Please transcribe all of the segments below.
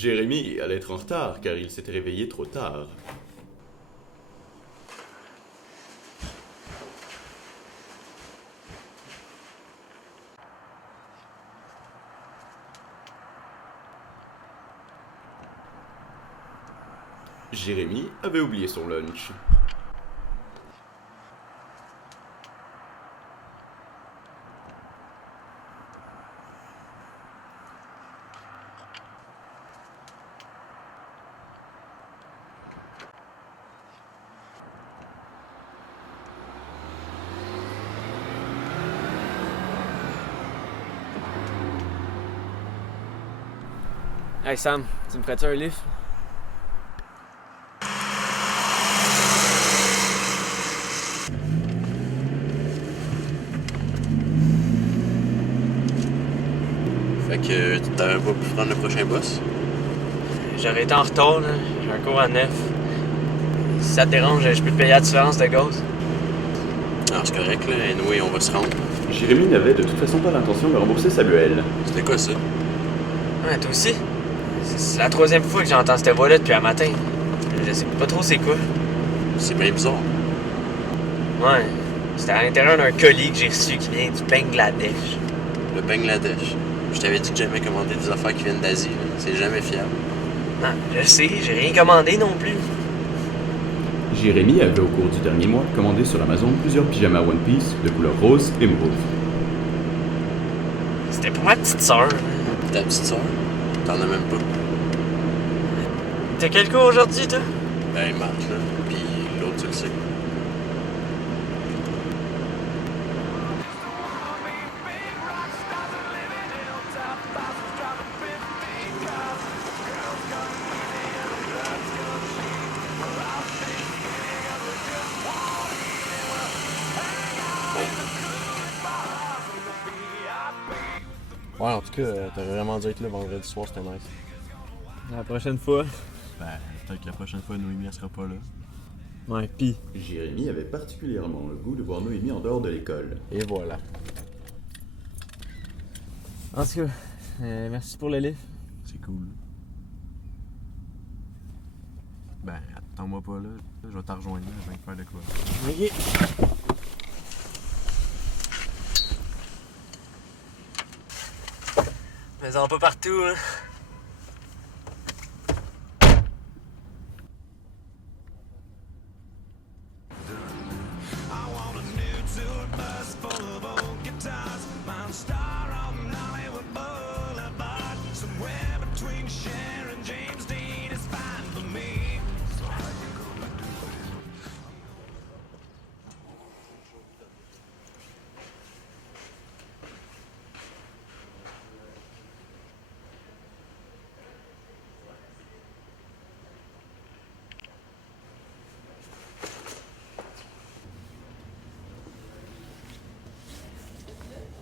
Jérémy allait être en retard car il s'était réveillé trop tard. Jérémy avait oublié son lunch. Hey Sam, tu me prêtes un livre? Fait que tu t'avais pas pu prendre le prochain boss? J'aurais été en retard, là. J'ai un cours à 9. Si ça te dérange, je peux te payer la différence de gaz. Alors c'est correct, là. Anyway, on va se rendre. Jérémy n'avait de toute façon pas l'intention de rembourser Samuel. C'était quoi ça? Ouais, toi aussi? C'est la troisième fois que j'entends cette voix-là depuis un matin. Je sais pas trop c'est quoi. C'est bien bizarre. Ouais, c'était à l'intérieur d'un colis que j'ai reçu qui vient du Bangladesh. Le Bangladesh. Je t'avais dit de jamais commander des affaires qui viennent d'Asie, là. C'est jamais fiable. Non, je sais, j'ai rien commandé non plus. Jérémy avait au cours du dernier mois commandé sur Amazon plusieurs pyjamas One Piece de couleur rose et mauve. C'était pour ma petite sœur. Ta petite soeur? T'en as même pas. T'as quel cours aujourd'hui, toi? Ben, Marc, là. Puis l'autre, tu le sais. Ouais, en tout cas, t'aurais vraiment dû être là vendredi soir, c'était nice. La prochaine fois. Ben, peut-être que la prochaine fois, Noémie, elle sera pas là. Ouais, pis. Jérémy avait particulièrement le goût de voir Noémie en dehors de l'école. Et voilà. En tout cas, merci pour le livre. C'est cool. Ben, attends-moi pas là. Je vais te rejoindre là, je vais te faire de quoi. Ok. Mais en pas partout, hein.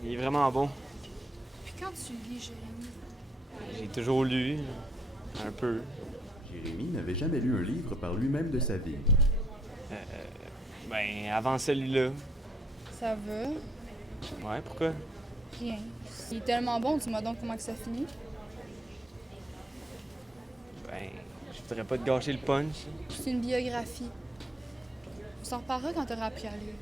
Il est vraiment bon. Puis quand tu lis, Jérémy? J'ai toujours lu. Un peu. Jérémy n'avait jamais lu un livre par lui-même de sa vie. Ben, avant celui-là. Ça va? Ouais, pourquoi? Rien. Il est tellement bon, dis-moi donc comment que ça finit. Ben, je voudrais pas te gâcher le punch. C'est une biographie. On s'en reparlera quand t'auras appris à lire.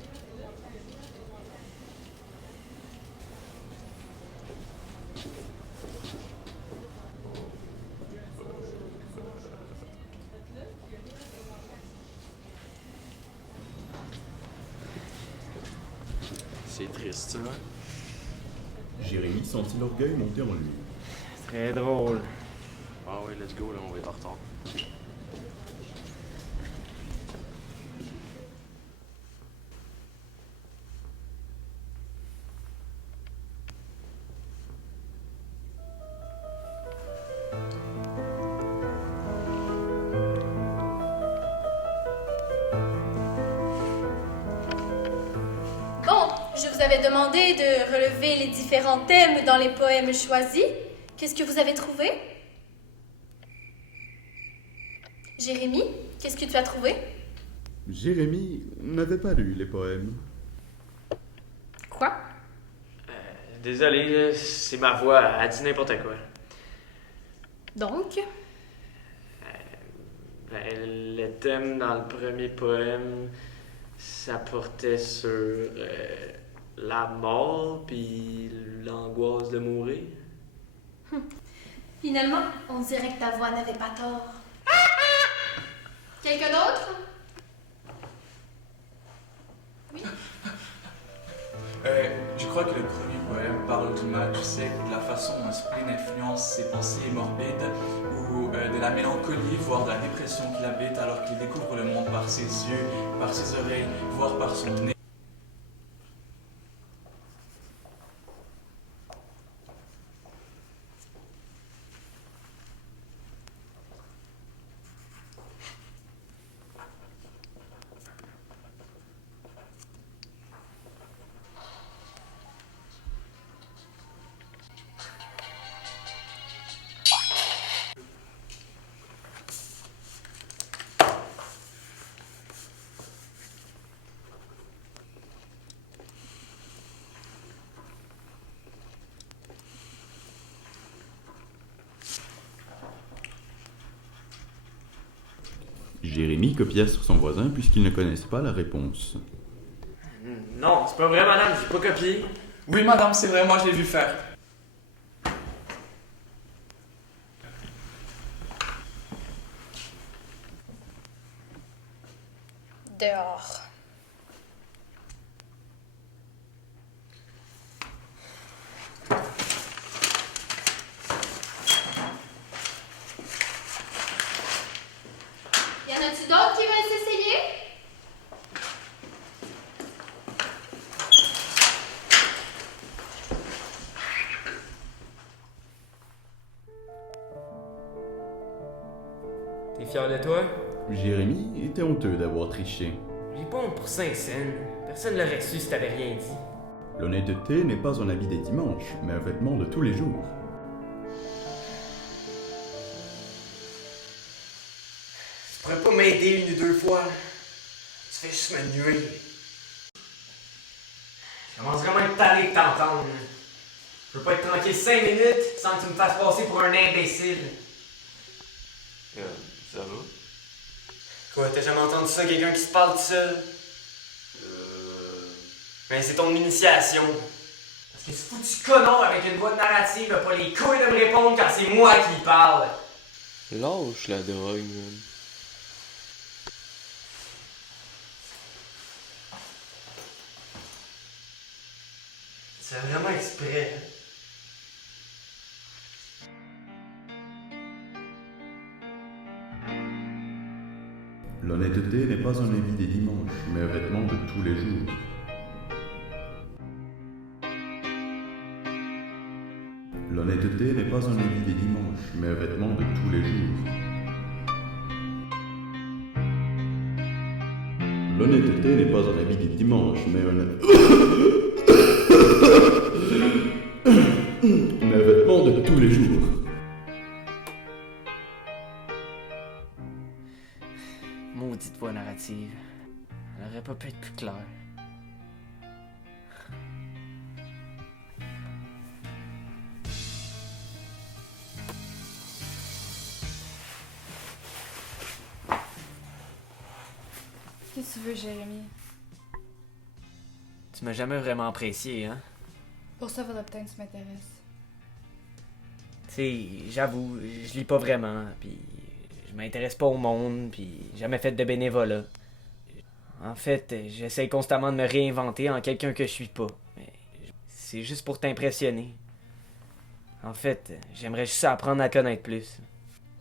C'est triste, ça. Jérémy sentit l'orgueil monter en lui. Très drôle. Ah ouais, let's go, là, on va être en retard. Bon, je vous avais demandé de relever les différents thèmes dans les poèmes choisis. Qu'est-ce que vous avez trouvé? Jérémy, qu'est-ce que tu as trouvé? Jérémy n'avait pas lu les poèmes. Quoi? Désolé, c'est ma voix, elle dit n'importe quoi. Donc, Ben, le thème dans le premier poème, ça portait sur la mort puis l'angoisse de mourir. Finalement, on dirait que ta voix n'avait pas tort. Quelqu'un d'autre? Oui? Je crois que le premier poème parle du mal du siècle, de la façon dont un spleen influence ses pensées morbides, ou de la mélancolie, voire de la dépression qu'il habite alors qu'il découvre le monde par ses yeux, par ses oreilles, voire par son nez. Jérémy copia sur son voisin puisqu'il ne connaissait pas la réponse. Non, c'est pas vrai, madame, j'ai pas copié. Oui, madame, c'est vrai, moi je l'ai vu faire. Dehors. Y en a-tu d'autres qui veulent s'essayer? T'es fier de toi? Jérémy était honteux d'avoir triché. J'ai pas honte pour 5 cents. Personne l'aurait su si t'avais rien dit. L'honnêteté n'est pas un habit des dimanches, mais un vêtement de tous les jours. Tu pourrais pas m'aider une ou deux fois? Tu fais juste me nuire. Je commence vraiment à être tanné de t'entendre. Je peux pas être tranquille 5 minutes sans que tu me fasses passer pour un imbécile. Ça va? Quoi, t'as jamais entendu ça, quelqu'un qui se parle tout seul? Ben, c'est ton initiation. Parce que ce foutu connard avec une voix de narrative a pas les couilles de me répondre quand c'est moi qui parle. Lâche la drogue, man. C'est vraiment exprès. L'honnêteté n'est pas un habit des dimanches, mais un vêtement de tous les jours. L'honnêteté n'est pas un habit des dimanches, mais un vêtement de tous les jours. L'honnêteté n'est pas un habit des dimanches, mais mais un vêtement de tous les jours. Maudite voix narrative. Elle aurait pas pu être plus claire. Qu'est-ce que tu veux, Jérémy? Tu m'as jamais vraiment apprécié, hein? Pour ça, faudrait peut-être que tu m'intéresses. Tu sais, j'avoue, je lis pas vraiment, puis je m'intéresse pas au monde, puis j'ai jamais fait de bénévolat. En fait, j'essaie constamment de me réinventer en quelqu'un que je suis pas. Mais c'est juste pour t'impressionner. En fait, j'aimerais juste apprendre à te connaître plus.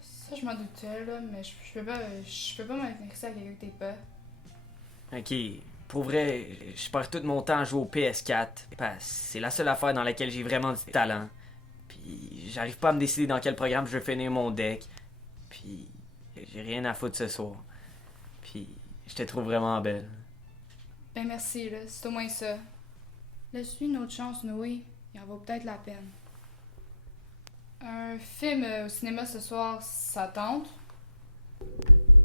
Ça, je m'en doutais, là, mais je peux pas m'intéresser à quelqu'un que t'es pas. Ok, pour vrai, je perds tout mon temps à jouer au PS4. Parce que c'est la seule affaire dans laquelle j'ai vraiment du talent. Puis j'arrive pas à me décider dans quel programme je veux finir mon deck. Puis j'ai rien à foutre ce soir. Puis je te trouve vraiment belle. Ben merci, là, c'est au moins ça. Laisse-lui une autre chance, Noé. Il en vaut peut-être la peine. Un film au cinéma ce soir, ça tente?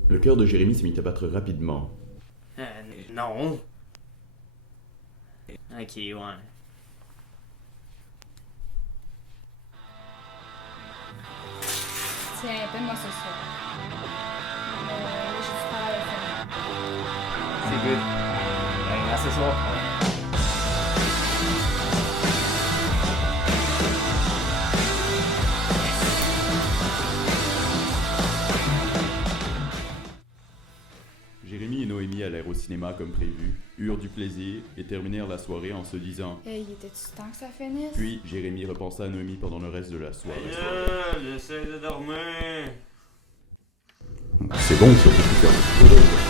Le cœur de Jérémy s'est mis à battre rapidement. Non. Ok, ouais. Tiens, appelle-moi ce soir. C'est good. Ben, à ce soir. Jérémy et Noémie allèrent au cinéma comme prévu, eurent du plaisir et terminèrent la soirée en se disant. Hey, il était-tu temps que ça finisse? Puis Jérémy repensa à Noémie pendant le reste de la soirée. J'essaie de dormir. C'est bon, ça peut tout faire.